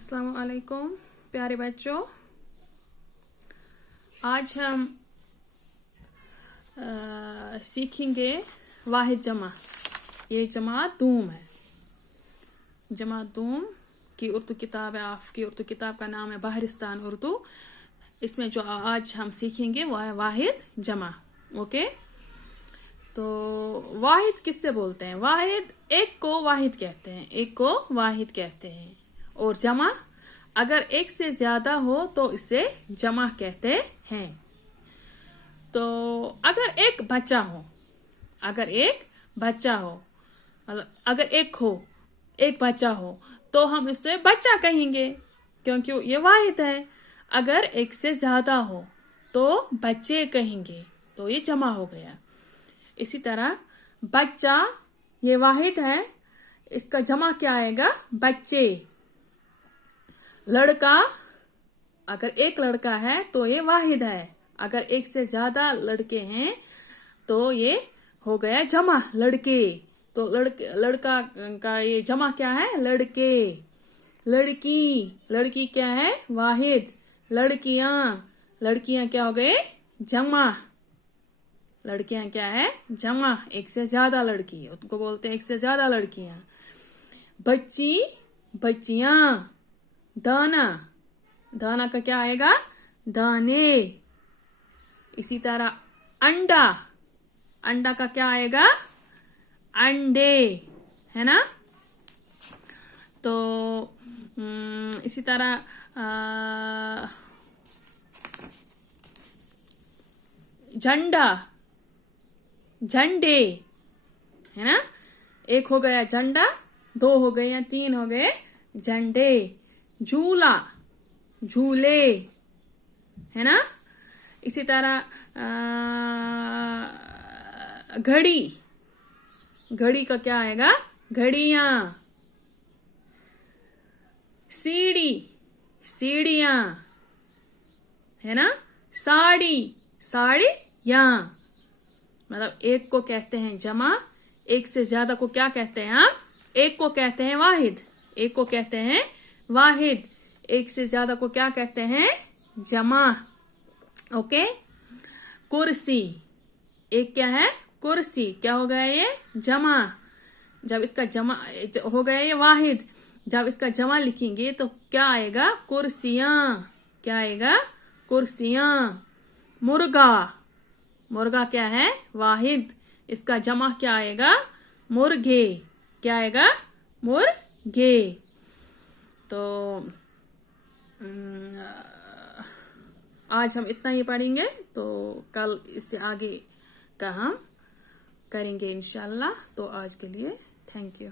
अस्सलाम वालेकुम प्यारे बच्चों, आज हम सीखेंगे वाहिद जमा। ये जमा दूम है। जमा दूम की उर्दू किताब है, आपकी उर्दू किताब का नाम है बहरिस्तान उर्दू। इसमें जो आज हम सीखेंगे वो है वाहिद जमा। ओके, तो वाहिद किससे बोलते हैं? वाहिद एक को वाहिद कहते हैं, एक को वाहिद कहते हैं। और जमा अगर एक से ज्यादा हो तो इसे जमा कहते हैं। तो अगर एक बच्चा हो, अगर एक बच्चा हो, मतलब अगर एक बच्चा हो तो हम इसे बच्चा कहेंगे क्योंकि ये वाहिद है। अगर एक से ज्यादा हो तो बच्चे कहेंगे, तो ये जमा हो गया। इसी तरह बच्चा ये वाहिद है, इसका जमा क्या आएगा? बच्चे। लड़का अगर एक लड़का है तो ये वाहिद है, अगर एक से ज्यादा लड़के हैं तो ये हो गया जमा, लड़के। तो लड़का का ये जमा क्या है? लड़के। लड़की, लड़की क्या है? वाहिद। लड़कियां क्या हो गए? जमा। लड़कियां क्या है? जमा, एक से ज्यादा लड़की, उनको बोलते हैं एक से ज्यादा लड़कियां। बच्ची, बच्चियां। दाना, दाना का क्या आएगा? दाने। इसी तरह अंडा, अंडा का क्या आएगा? अंडे, है ना? तो इसी तरह झंडा, झंडे, है ना? एक हो गया झंडा, दो हो गए या तीन हो गए झंडे। झूला, झूले, है ना? इसी तरह घड़ी, घड़ी का क्या आएगा? घड़ियां। सीढ़ी, सीढ़ियां, है ना? साड़ी, साड़ियां। मतलब एक को कहते हैं जमा, एक से ज्यादा को क्या कहते हैं हम? एक को कहते हैं वाहिद, एक को कहते हैं वाहिद, एक से ज्यादा को क्या कहते हैं? जमा। ओके। कुर्सी, एक क्या है? कुर्सी। क्या हो गया ये? जमा। जब इसका जमा हो गया ये वाहिद, जब इसका जमा लिखेंगे तो क्या आएगा? कुर्सियां। क्या आएगा? कुर्सियां। मुर्गा, मुर्गा क्या है? वाहिद, इसका जमा क्या आएगा? मुर्गे। क्या आएगा? मुर्गे। तो आज हम इतना ही पढ़ेंगे, तो कल इससे आगे का हम करेंगे इंशाल्लाह। तो आज के लिए थैंक यू।